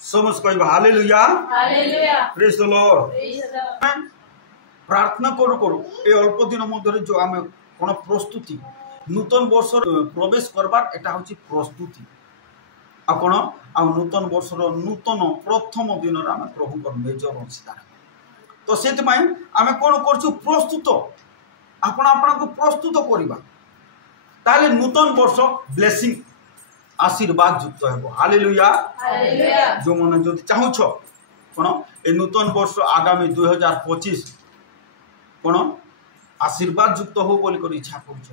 समस्त कहबा hallelujah hallelujah praise the Lord. Praise the Lord. प्रार्थना करू करू ए अल्प दिन मध्य जो आम कौन प्रस्तुति नूतन वर्ष प्रवेश करबार एटा होची प्रस्तुति आपण आ नूतन वर्षर नूतन प्रथम दिन आम प्रभु को मेजर अंशीदार तो से आम कौन कर प्रस्तुत आपण आपन को प्रस्तुत करवा ताले नूतन वर्ष ब्लेसिंग आशीर्वाद युक्त हेबो हालेलुया हालेलुया। जो मन जदि चाहूछ कोन ए नूतन वर्ष आगामी 2025 कोन आशीर्वाद युक्त हो बोली कर इच्छा करूछ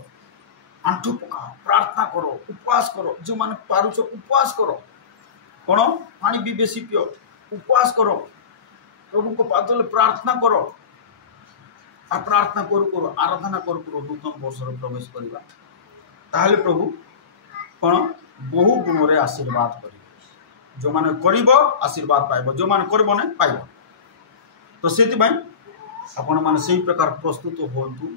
आंठू पकाओ प्रार्थना करो उपवास करो जो माने पारुछ उपवास करो कोन पानी भी बेसी पियो उपवास करो प्रभु को पादले प्रार्थना करो आ प्रार्थना करू करू आराधना करू करू नूतन वर्ष प्रवेश करवा ताहले प्रभु कोन बहु गुण रे आशीर्वाद करिवे जो माने करिवो आशीर्वाद पाइबो जो माने करबो ने पाइबो तो सेति भाई आपण माने सही प्रकार प्रस्तुत होंतु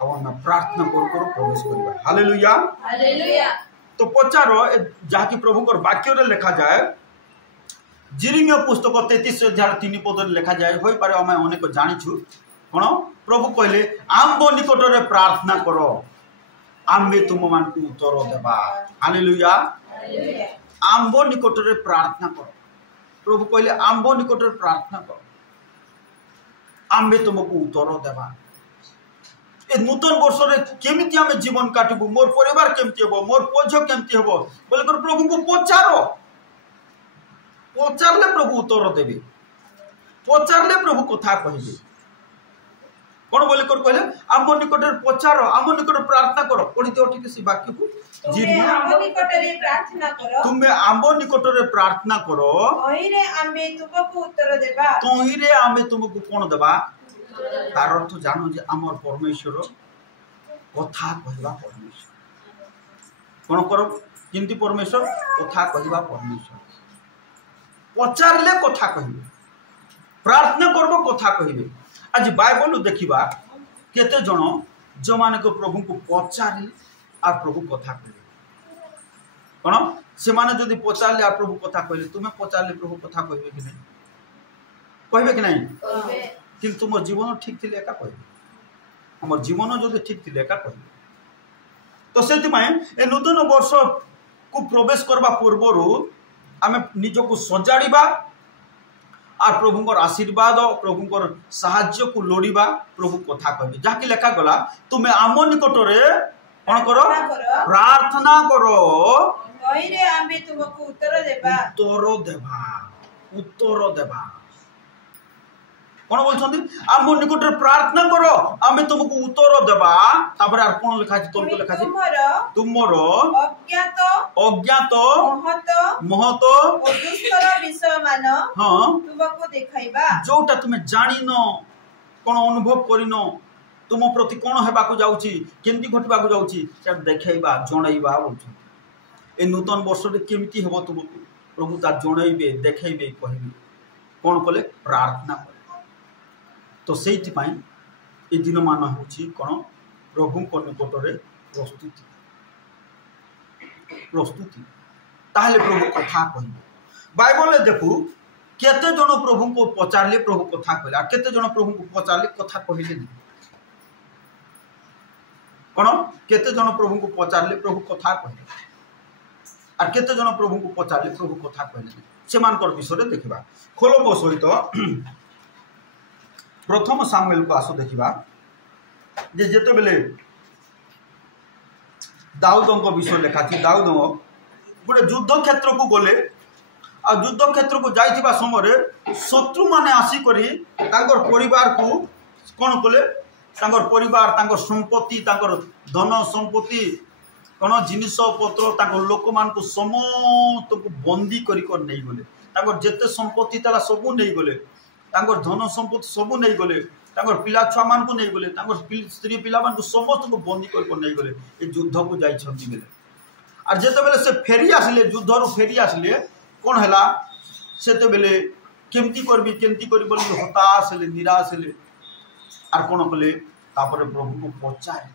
आपण प्रार्थना करू करू प्रवेश करबा हालेलुया हालेलुया। तो पचारो जहा कि प्रभु को वाक्य रे लिखा जाए जिरिमिया पुस्तक 33 अध्याय 3 पद रे लिखा जाए होई पारे हम अनेक जानिछु कोन प्रभु कहले आम्बो निकट रे प्रार्थना करो आम्बे तुम मान को उत्तर देबा हालेलुया हालेलुया। आम्बो निकट रे प्रार्थना करो प्रभु कहले आम्बो निकट रे प्रार्थना करो आम्बे तुमको उत्तर देबा ए नूतन वर्ष रे केमिति आमे जीवन काटबो मोर परिवार केमिति हेबो मोर पोझ केमिति हेबो बोले कर प्रभु को पचारो पचारले प्रभु उत्तर देबे पचारले प्रभु कथा कहिबे कोन बोले कर कहले आम्बो निकट रे पचारो आम्बो निकट प्रार्थना करो पढि दियो ठीक से वाक्य को तुम्हें आम्बो निकट रे प्रार्थना करो तुमे आम्बो निकट रे प्रार्थना करो तहिरे आम्बे तुमको उत्तर देबा तहिरे आमे तुमको कोन देबा तार अर्थ जानो जे आमर परमेश्वर कथा कहबा परमेश्वर कोन करो किंतु परमेश्वर कथा कहबा परमेश्वर पचारले कथा कहबे प्रार्थना करबो कथा कहबे आज बाइबल देखिबा केते जण जो माने को प्रभु को पचारि आ प्रभु कथा कहबे कोन से माने जदि पचारले आ प्रभु कथा कहले तुमे पचारले प्रभु कथा कहबे कि नहीं कहबे कि नहीं कहबे किंतु तुम जीवन ठीक थिले एका कहबे हमर जीवन जदि ठीक थिले एका कहबे तो सेति माय ए नूतन वर्ष को प्रवेश करबा पूर्वरु आमे निजको सजाड़ीबा आ प्रभुंकर आशीर्वाद प्रभुंकर साहाय्य को लोड़ीबा प्रभु कथा कहबे जाकि लेखा गला तुमे आम निकट रे कोन करो प्रार्थना करो तहिरे आम्बे तुमको उत्तर देबा कोन बोलछंती आम निकट रे प्रार्थना करो आमे तुमको उत्तर देबा तापर आर कोन लिखा छै तुमको लिखा छै तुमरो अज्ञात महत ओ दुष्कर विषय मान हां तुमको देखाइबा जोटा तुमे जानिनो कोन अनुभव करिनो तुम प्रति कोन हेबा को जाउची केंती घटबा को जाउची से देखाइबा जणाइबा बोलछंती ए नूतन वर्ष रे केमिति हेबो तुमको प्रभु ता जणाइबे देखाइबे कहिबे कोन कले प्रार्थना तो से दिन मान कौन प्रभु को निकट में प्रस्तुति ताहले प्रभु कथा कह बाइबल देखू केते जन प्रभु को पचारले प्रभु कथा कहले केते जन प्रभु को पचारले कथा कहले नहीं कौन केते जन प्रभु को पचारले प्रभु कथा कहले आ केते जन प्रभु को पचारले प्रभु कथा कहले से मानकर विषय देखिबा खोलो मो सहित प्रथम सामुएल को आसो देखिबा जे जेते बेले दाऊद विषय लिखा थी दाऊद गोटे युद्ध क्षेत्र को गले आ युद्ध क्षेत्र को जाइथिबा समय शत्रु माने आसी करी तांकर परिवार को कोन कले तांकर परिवार तांकर संपत्ति तांकर धन संपत्ति कोन जिनिस पत्र तांकर लोक मान को समस्त को बंदी करी कर नहीं गले तांकर जेते संपत्ति ताला सब नहीं गले तांकर धन संपत्ति सब नहीं गले तांकर पिला छुआ मान को नहीं गले तांकर स्त्री पिला मान को समस्त को बंदी कर नहीं गले ए युद्ध को जाई छंती बेले और जेते बेले से फेरी आसले युद्ध रो फेरी आसले कोन हला सेते बेले केमती करबी बोली हताश हेले निराश हेले आर कोन कले तापर प्रभु को पचारे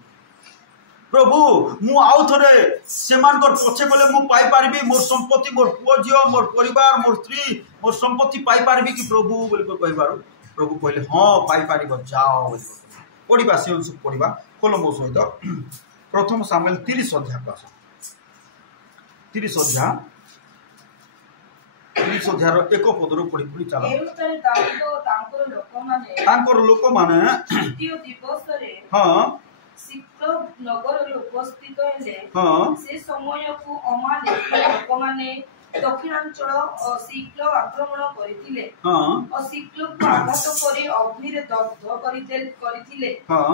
प्रभु मु आउ थरे सेमानकर पछे गले मु पाई पारबी मोर संपत्ति मोर पुओ झियो मोर परिवार मोर स्त्री मोर संपत्ति पाई पारबी कि प्रभु बोल को कहबारो प्रभु कहले हां पाई पारिबो जाओ बोल पढिबा से अनुसार पढिबा कोलंबो सहित प्रथम सामुएल 30 अध्याय पास 30 अध्याय 30 अध्याय एक पदरो पढि पढि चला एउतरे तांकर लोक माने द्वितीय दिवस रे हां सिक्लो नगर रे उपस्थित हेले हां से समय को अमाले लोक माने दक्षिणांचल सिक्लो आक्रमण करिथिले हां और सिक्लो को आघात करी अग्नि रे दग्ध करिथिले हां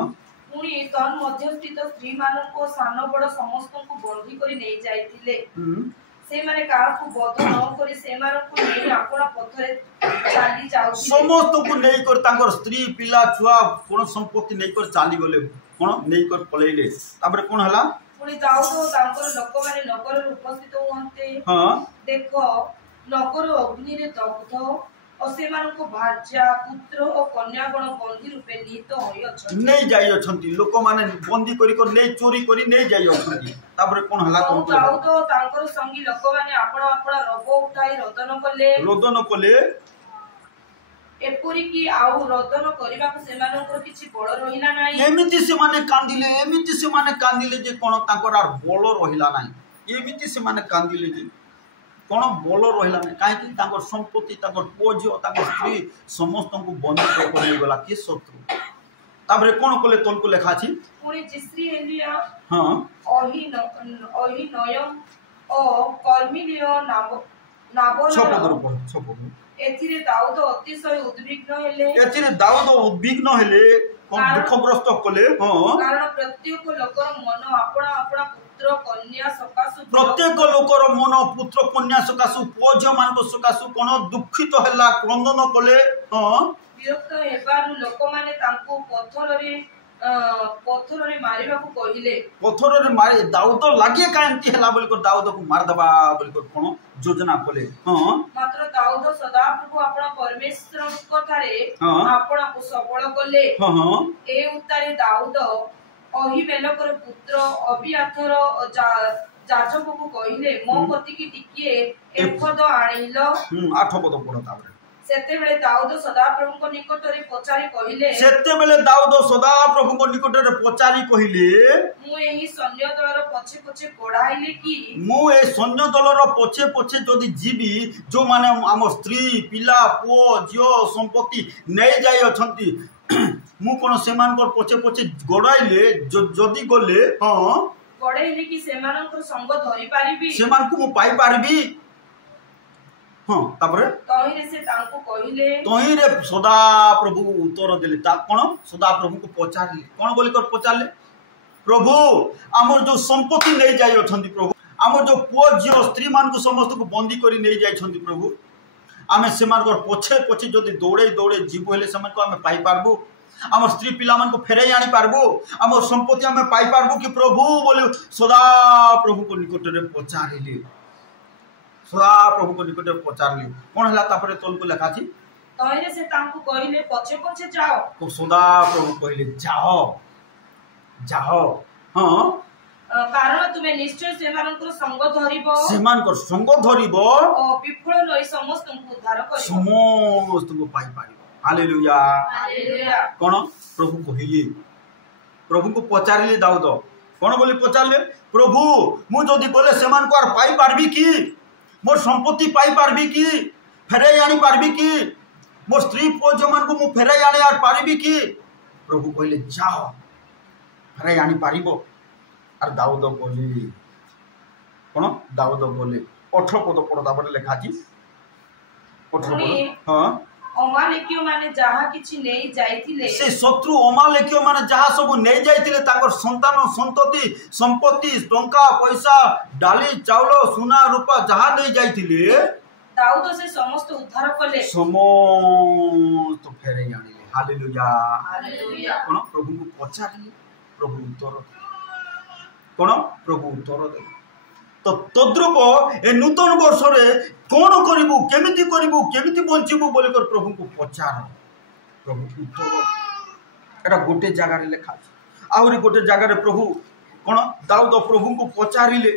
पुणी तन मध्य स्थित स्त्री मानको सान बड़ समस्त को बंधी करी नै जाइथिले से माने काहा को बध न करी से मानको नै आपन पथरे चाली जाउथिले समस्त को नै कर तांकर स्त्री पिला छुआ कोन संपत्ति नै कर चाली गले कोन नै कर पलेले तापर कोन हला पुणी दाऊद तांकर लोक माने नगर रे उपस्थित होंते हां देखो नगर अग्नि रे दग्ध और से मानको भार्या पुत्र और कन्यागण बंदी रूपे निहित होई अछन नै जाई अछंती लोक माने बंदी करी को नै चोरी करी नै जाई अछंती तापर कोन हला कोन दाऊद तांकर संगी लोक माने आपण आपण रब उठाई रोदन कले एपुरी की आउ रोदन करबा को से मानकर किछि बळ रहिला नाही एमिति से माने कांदिले जे कोन तांकर आर बळ रहिला नाही एमिति से माने कांदिले जे कोन बल रहिला नै काहे कि तांकर संपत्ति तांकर पोजो तांकर स्त्री समस्त को बंदी कर नै गला के शत्रु ताबरे कोन कोले तोल को लेखा छी पुणी जिस्री एलिया हां ओही नयम ओ कर्मिलियो नाबो छपदर एथिरे दाऊद अतिशय उद्विग्न हेले कोन दुखग्रस्त कोले हां कारण प्रत्येक लोकर मन आपण आपण पुत्र कन्या सकासु प्रत्येक लोकर मन पुत्र कन्या सकासु पोझ मान को सकासु कोन दुखित हैला क्रंदन कोले हां विरक्त हेबारु लोक माने तांको पत्थर रे मारिबा को कहिले पत्थर रे मारे दाऊद लागे कांती हैला बोल को दाऊद को मार दबा बोल को कोन योजना कोले हां मात्र दाऊद सदा प्रभु आपण परमेश्वर को थारे आपण को सबल कोले हां ए उतारे दाऊद अहीमेलकर पुत्र अबियाथर जाजक को कहिले मो पति की टिकिए एफद आनिलो 8 पद पढो ताबरे सेते बेले दाऊद सदा प्रभु को निकट रे पचारी कहिले सेते बेले दाऊद सदा प्रभु को निकट रे पचारी कहिले मु एही सैन्य दलर पछे पछे गोडाइले कि मु ए सैन्य दलर पछे पछे जदी जीवी जो माने हम स्त्री पिला पो जियो संपत्ति नै जाई अछंती मु कोन सेमानकर पछे पछे गोडाइले जदी गले हां गोडाइले कि सेमानकर संग धरि पारिबी सेमान को मु पाई पारबी हां तापर तहिरे से तांको कहिले तहिरे सदा प्रभु उत्तर देले ता कोन सदा प्रभु को पचारले कोन बोली कर पचारले प्रभु हमर जो संपत्ति नै जाई अछंती प्रभु हमर जो पुओ जियो स्त्री मान को समस्त को बंदी करी नै जाई छंती प्रभु आमे सेमानकर पछे पछे जदी दौड़े दौड़े जीव हेले सेमान को आमे पाई पारबो हमर स्त्री पिला मान को फेरै आनी पारबो हमर संपत्ति आमे पाई पारबो कि प्रभु बोले सदा प्रभु को निकट रे पचारिले सदा प्रभु को निकट रे पचारले कोन हला तापरे तोल को लेखा छी तहिरे से तांको कहिले पछे पछे जाओ तो सदा प्रभु कहले जाओ जाओ हां कारण तुमे निश्चय सेमानकर संग धरिबो संग धरिबो विफल नई समस्त को उद्धार करिबो समस्त को पाई पारिबो हालेलुया हालेलुया कोन प्रभु कहिले प्रभु को पचारिले दाऊद कोन बोली पचारले प्रभु मु जदी बोले सेमान को आर पाई पारबी कि मोर संपत्ति पाई पारबी कि फेरै आनी पारबी कि मोर स्त्री पोज मान को मु फेरै आनी आर पारबी कि प्रभु कहले जाओ फेरै आनी पारिबो आर दाऊद बोले कोन दाऊद बोले 18 पद पढता बडे लेखा छी 18 पद हां अमालेकियो माने जहा किछि नै जाइथिले से शत्रु अमालेकियो माने जहा सब नै जाइथिले ताकर संतान संतति संपत्ति टंका पैसा डाली चावल सोना रूपा जहा नै जाइथिले दाऊद से समस्त उद्धार कले समस्त फेरै आनिले हालेलुया हालेलुया कोन प्रभु को पचारिले प्रभु उत्तर कोन प्रभु उत्तर दे तो तद्रुप ए नूतन वर्ष रे कोन करिबु केमिति बंचिबु बोली कर प्रभु को पचार प्रभु उत्तर एटा गोटे जगह रे लेखा आउरी गोटे जगह रे प्रभु कौन दाऊद प्रभु को पचारे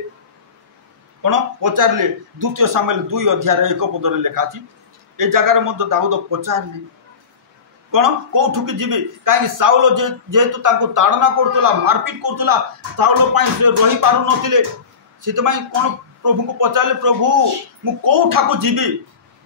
कौन पचारे 2 सामुएल 2 अध्याय 1 पदर लिखा ए जगार मध्य दाऊद पचारे कौन कौठू की जीवी कहीं साउल जेहेतु ताड़ना करुला मारपिट करुला साउल रही पार नथिले सेतमाई कौन प्रभु को पचारे प्रभु मु कौठा को जीवी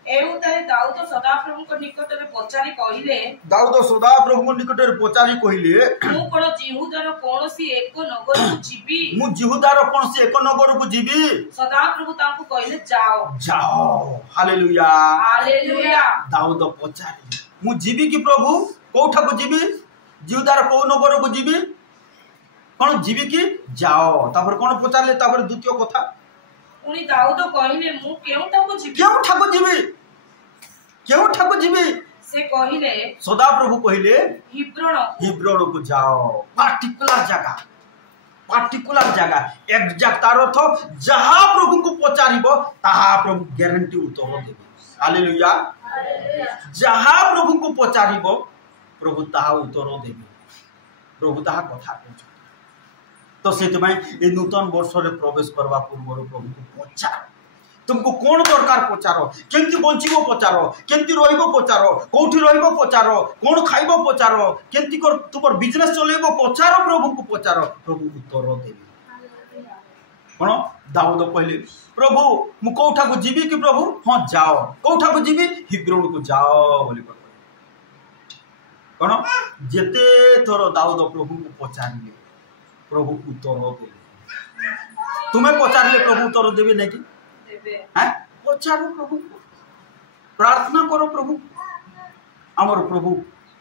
दाऊद सदाप्रभु निकट में पचारि कहिले दाऊद सदाप्रभु निकट में पचारि कहिले मु कोन जिहुदार कोनोसी एक नगर को जीवी मु जिहुदार कोनोसी एक नगर को जीवी सदाप्रभु तांको कहिले जाओ जाओ हालेलुया हालेलुया दाऊद पचारि मु जीवी कि प्रभु कोठा को जीवी जिहुदार को नगर को जीवी कौन जीवी कि जाओ तापर कौन पचारे तापर द्वितीय कथा उनी दाऊद कहिले मु केउठा को जीवी केउठा को जीवी केउठा को जीवी से कहिले सदाप्रभु कहिले हिब्रोन को जाओ पार्टिकुलर जगह एग्जैक्ट अर्थ जहां प्रभु को पचारिबो ताहा प्रभु गारंटी उत्तर देबे हालेलुया जहां प्रभु को पचारिबो प्रभु ताहा उत्तर देबे प्रभु ताहा कथा कहछ तो से नूतन वर्ष में प्रवेश करवा पूर्व प्रभु को पचार तुमको कौन दरकार पचार केमती बंचब पचार केमती पचार कौटी पचार कौन खाइब पचार केमती तुम बिजनेस चलेब पचार प्रभु को पचार प्रभु उत्तर देवे कौन दाऊद कहले प्रभु मु कौठा को जीवी कि प्रभु हाँ जाओ कौठा को जीवी हिब्रोन को जाओ बोली कौन जेते थर दाऊद प्रभु को पचारे प्रभु उत्तर देवे तुम्हें पचारे प्रभु उत्तर देवे नहीं कि पचारो प्रभु प्रार्थना करो प्रभु आमर प्रभु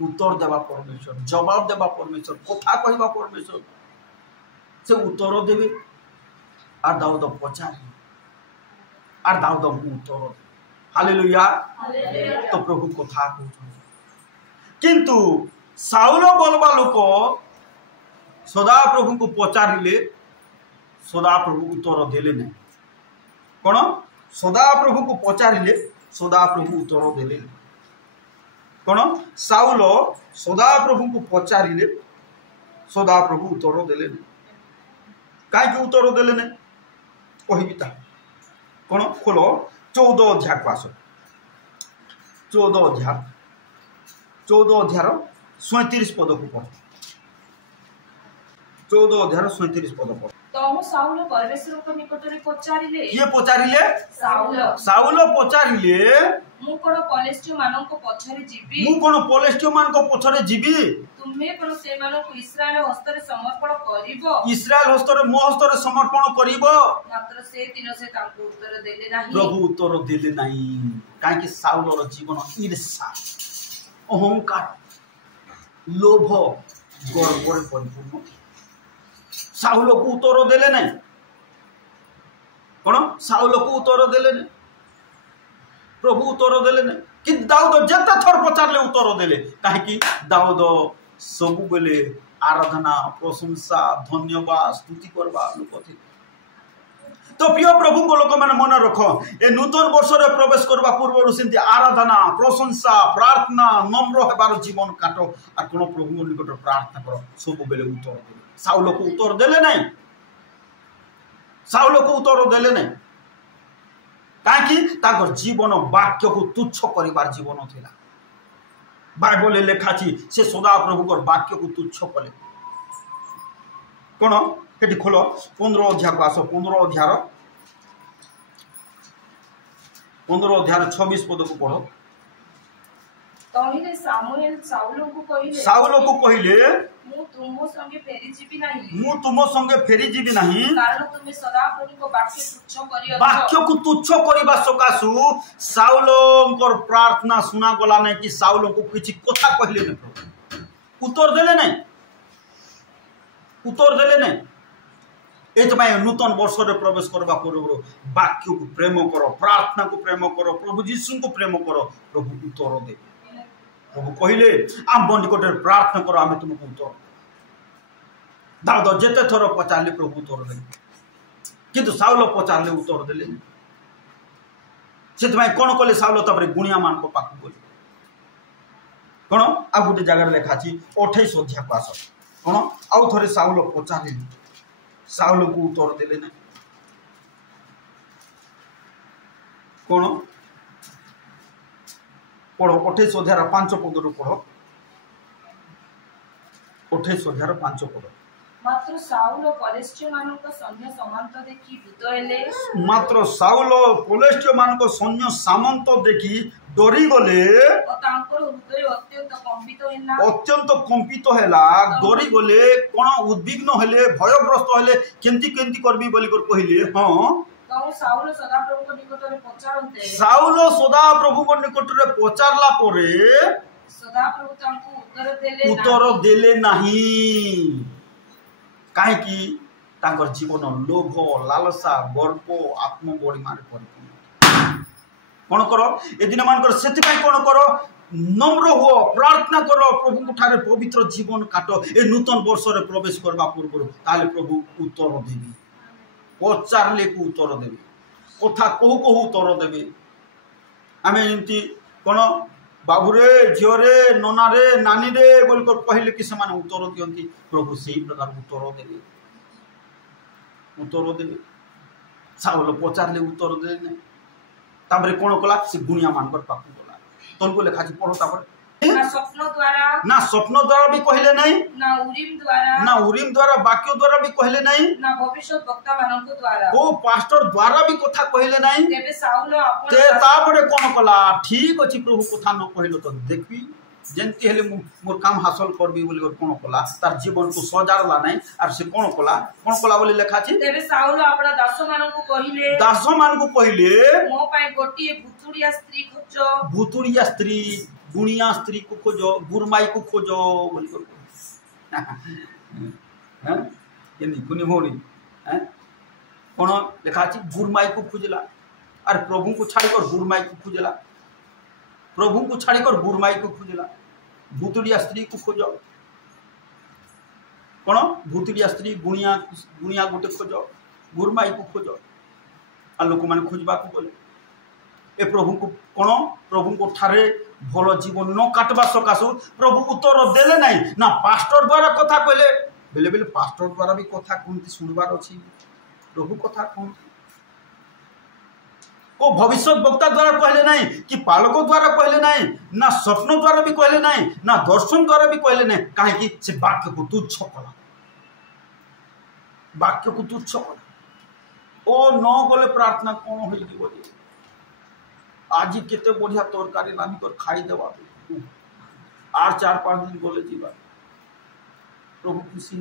उत्तर देवा परमेश्वर जवाब देवा परमेश्वर कथा कहवा परमेश्वर से उत्तर देवे आर दाऊद पचारे आर दाऊद उत्तर देवे हालेलुया तो प्रभु कथा कहछन किंतु साउल बोलबा लोक सदा प्रभु को पचारे सदा प्रभु उत्तर देले नहीं कौन सदा प्रभु को पचारे सदा प्रभु उत्तर देले कौन साउल सदा प्रभु को पचारे सदा प्रभु उत्तर देले कहीं उत्तर देले कहबी कौन खोल 14 अध्याय को आस 14 अध्याय 37 पद को पढ़ 14 अध्याय 37 पद पढ़ तहु साउल परमेश्वर को निकट रे पचारिले ये पचारिले साउल पचारिले मु कोन पलेस्टियो मान को पछरे जीवी मु कोन पलेस्टियो मान को पछरे जीवी तुमे कोन से मान को इस्राएल हस्त रे समर्पण करिवो इस्राएल हस्त रे मो हस्त रे समर्पण करिवो मात्र से दिन से तांको उत्तर देले नाही प्रभु उत्तर देले नाही काहे कि साउल रो जीवन ईर्ष्या अहंकार लोभ गर्व रे परिपूर्ण साउल को उत्तर देले नहीं कौन साउल को उत्तर देले नहीं प्रभु उत्तर देले नहीं कि दाऊद जता थर पचारले उत्तर देले कहीं दाऊद सब बेले आराधना प्रशंसा धन्यवाद स्तुति करवा लोक थे तो प्रिय प्रभु को लोक मैंने मन रख ए नूतन वर्ष रे प्रवेश करवा पूर्व सेंती आराधना प्रशंसा प्रार्थना नम्र हेबार जीवन काट आ कोन प्रभु निकट प्रार्थना कर सब बेले उत्तर दे साउल को उत्तर देले नहीं साउल को उत्तर देले नहीं कहीं जीवन वाक्य को तुच्छ करिवार जीवन थिला बाइबल लेखा छी से सदा प्रभु को वाक्य को तुच्छ कले कौन हेटी खोल 15 अध्याय को आस 15 अध्याय 26 पद को पढ़ो तहिले सामुएल साउल को कहिले मु तुम संगे फेरी जीवी नहीं कारण तुमे सदा प्रभु को वाक्य को तुच्छ करिबा सकासु साउलंकर प्रार्थना सुना गला नहीं कि साउल को किछि कथा कहले नहीं प्रभु उत्तर देले नहीं एतमाय नूतन वर्ष रे प्रवेश करबा पूर्व वाक्य को प्रेम करो प्रार्थना को प्रेम करो प्रभु यीशु को प्रेम करो प्रभु उत्तर दे प्रभु कहले आम निकट प्रार्थना करो आम तुमको उत्तर दाऊद जेते थर पचारे प्रभु उत्तर दे किंतु साउल पचारे उत्तर देले से कौन कले साउल तापर गुणिया मान को पाख बोले कौन आ गोटे जगह लिखा 28 अध्याय को आस कौन आउ थे साउल पचारे साउल को उत्तर देले ना कौन पढ़ 28 अध्याय 5 पद पढ़ 28 अध्याय 5 पद मात्र साउल पलिष्ठीय मानक सैन्य सामंत देखि भीत हेले मात्र साउल पलिष्ठीय मानक सैन्य सामंत देखि डरी गले और तांकर हृदय अत्यंत कंपित हैला डरी गले कोन उद्विग्न हेले भयग्रस्त हेले केंती केंती करबी बोली कर कहिले हां तो साउल सदाप्रभु को निकट रे पचारंते साउल सदाप्रभु को निकट रे पचारला परे सदाप्रभु तांको उत्तर देले नहीं काहे कि तांकर जीवन लोभ लालसा गर्व आत्मबड़िमार परिपूर्ण कौन कर ए दिन मानकर से कौन कर नम्र हो प्रार्थना कर प्रभु ठारे पवित्र जीवन काट ए नूतन वर्ष रे प्रवेश करबा पूर्व ताले प्रभु उत्तर देबी पचारले को उत्तर देबी कथा कहू कहू उत्तर देबी आम एमती कौन बाबूरे झीरे ननारे नानी रे बोलकर कहले कि से उत्तर दियंती प्रभु से प्रकार उत्तर देवे साउल पचारे उत्तर दे तापर कौन कला से गुणिया मान पाक गला तन को लेखा पढ़ो ना स्वप्न द्वारा भी कहले नहीं ना उरीम द्वारा वाक्य द्वारा भी कहले नहीं ना भविष्य वक्ता मानक द्वारा ओ पास्टर द्वारा भी कथा कहले नहीं तेबे साउल आपण ते तापरे कोन कला ठीक अछि प्रभु कथा न कहलो तो देखबी जेंती हेले मोर काम हासिल करबी बोली कोन कला तार जीवन को सजाड़ला नहीं आर से कोन कला बोली लेखा छी तेबे साउल आपण दास मान को कहिले मो पाए गोटी भूतुड़िया स्त्री गुणिया स्त्री को खोजो गुरमाई को खोजो बोली हैं केनी गुनी होनी हैं कोन लेखा छी गुरमाई को खोजला अरे प्रभु को छाड़ी कर गुरमाई को खोजला प्रभु को छाड़ी कर गुरमाई को खोजला भूतुड़िया स्त्री को खोजो कोन भूतुड़िया स्त्री गुणिया गोटे खोजो गुरमाई को खोजो आ लोक माने खोजबा को बोले ए प्रभु को कोन प्रभु को ठारे भल जीवन न काटवा सकाशु प्रभु उत्तर देले नहीं ना पास्टर द्वारा कथा कहले बेले बेले पास्टर द्वारा भी कथा कहती सुनबार अच्छी प्रभु कथा कहती को भविष्य वक्ता द्वारा कहले नहीं कि पालक द्वारा कहले नहीं ना स्वप्न द्वारा भी कहले नहीं ना दर्शन द्वारा भी कहले नहीं कहीं कि से वाक्य को तुच्छ कला वाक्य को तुच्छ कला ओ न गले प्रार्थना कौन हो आज केते बढ़िया तरकारी रानी कर खाई देवा आर 4-5 दिन गले जीवा प्रभु खुशी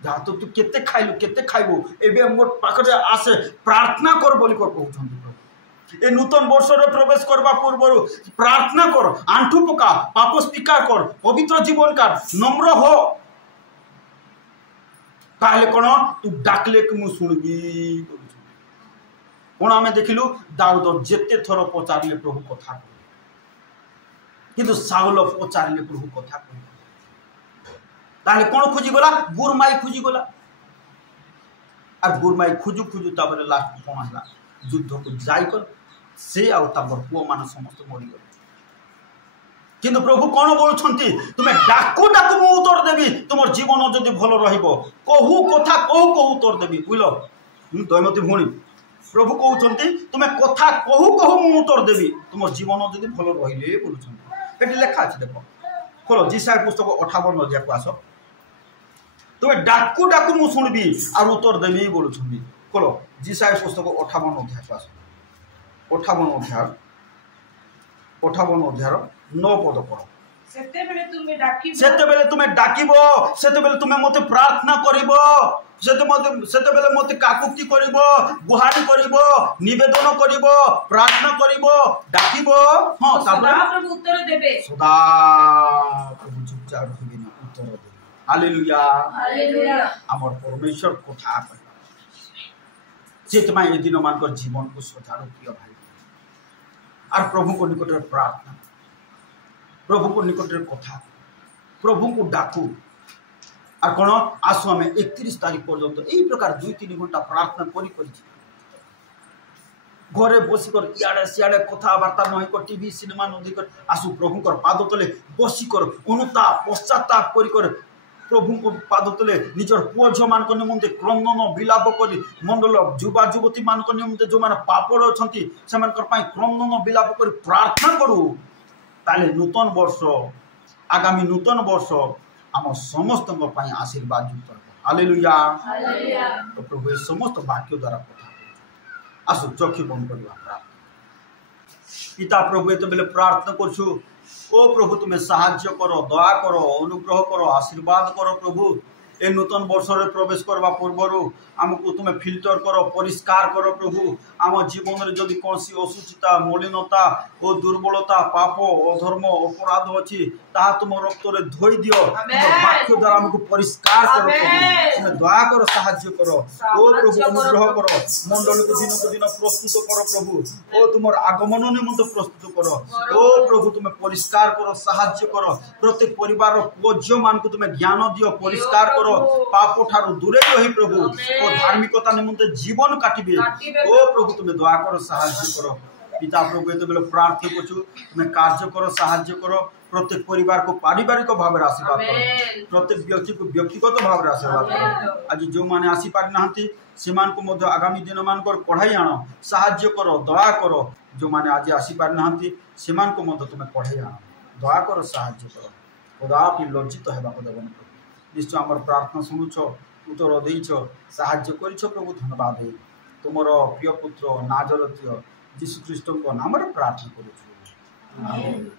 जहाँ तो तू केते खाइलु केते खाइबो एबे हमर पाखरे आसे प्रार्थना कर बोली कर कहउछन प्रभु ए नूतन वर्ष रे प्रवेश करबा पूर्व प्रार्थना कर आंठू पका पाप स्वीकार कर पवित्र जीवन का नम्र हो ताले कोन तू डाकले कि मु सुनबी कौन आम देखिलु दाऊद जेते थर पचारे प्रभु कथा किंतु साउल पचारे प्रभु कथा ताले कौन खोजी गला गुरमाई खोजी गला और गुरमाई खुजु खुजु तापर लास्ट कौन है युद्ध को जाई कर से आउर पुओ मान समस्त मरीगले किंतु प्रभु कौन बोलुछंती तुमे डाकू डाकू मु उत्तर देबी तुमर जीवन जदि भल रहिबो कहू कथा कहू कहू उत्तर देबी बुझलो दयमती भूणी प्रभु कहते तुम्हें कथा कहू कहू मु उत्तर देवी तुम जीवन जदि भल रही बोलुं लेखा अच्छे देख खोल जिसाय पुस्तक 58 अध्याय को आस तुम्हें डाकू डाकू मु शुणबी और उत्तर देवी बोलुं खोल जिसाय पुस्तक 58 अध्याय को आस 58 अध्याय 9 पद पढ़ सेतेबेले तुमे डाकिबो सेतेबेले तुमे मते प्रार्थना करिबो सेतेबेले मते काकुक्ति करिबो गुहारी करिबो निवेदन करिबो प्रार्थना करिबो डाकिबो हां सदा प्रभु उत्तर देबे सदा प्रभु चुपचाप रहिबे ना उत्तर देबे हालेलुया हालेलुया हमर परमेश्वर कथा कहै चेतमा ए दिन मानकर जीवन को सजारो प्रिय भाई और प्रभु को निकट रे प्रार्थना प्रभु को निकट रे कथा प्रभु को डाकू और कौन आसु आम 31 तारीख पर्यंत यही प्रकार 2-3 घंटा प्रार्थना करी घरे बसिकर इे सियाड़े कथबार्ता नहींकर टीवी सिनेमा नदी कर आसु प्रभु पाद तले बसिकर अनुताप पश्चाताप कर प्रभु को पाद तले निजर पुओ झ मान निमंते क्रंदन विलाप करी मंडल युवा युवती मान निमंते जो माने पापड़ अछंती सेमानकर पई क्रंदन विलाप करी प्रार्थना करू ताले नूतन वर्ष आगामी नूतन वर्ष आम समस्त आशीर्वाद युक्त हालेलुया हालेलुया तो प्रभु ये समस्त वाक्य द्वारा कथा आसु चक्षु बंद करवा पिता प्रभु ये बेले प्रार्थना करछु ओ प्रभु तुम्हें साहाय्य करो दया करो अनुग्रह करो आशीर्वाद करो प्रभु ए नूतन वर्ष रे प्रवेश करवा पूर्वर आमको तुम्हें फिल्टर करो परिष्कार करो प्रभु आम जीवन रे जदि कौन सी असुचिता मलिनता और दुर्बलता पाप अधर्म अपराध अच्छी ताहा तुम रक्त रे धोई दियो वाक्य द्वारा हमको परिष्कार करो प्रभु तुम्हें दया करो साहाय्य करो ओ प्रभु अनुग्रह करो मंडल को दिन प्रस्तुत करो प्रभु ओ तुमर आगमन निमंत प्रस्तुत करो ओ प्रभु तुम्हें परिष्कार करो साहाय्य करो प्रत्येक परिवार पुओ झियो मान को तुम्हें ज्ञान दियो परिष्कार करो पाप ठारू दूरे रही प्रभु ओ धार्मिकता निमंते जीवन काटिबे ओ प्रभु तुम्हें दया करो साहाय्य करो पिता प्रभु ये बेले प्रार्थना करछु तुम्हें कार्य करो साहाय्य करो प्रत्येक परिवार को पारिवारिक भाव में आशीर्वाद करो प्रत्येक व्यक्ति को व्यक्तिगत भाव में आशीर्वाद करो आज जो माने आसी पारि नाहंती सेमान को मध्य आगामी दिन मान को पढ़ाई आनो साहाय्य करो दया करो जो माने आज आसी पारि नाहंती सेमान को मध्य तुम्हें पढ़ाई आनो दया करो साहाय्य करो कदापि लज्जित हेबा को देबन निश्चय आमर प्रार्थना शुणुछ उत्तर देइछ साहाय्य करिछ प्रभु धन्यवाद तुमर प्रिय पुत्र नाजरतीय यीशु ख्रीष्ट नाम प्रार्थना करूँ।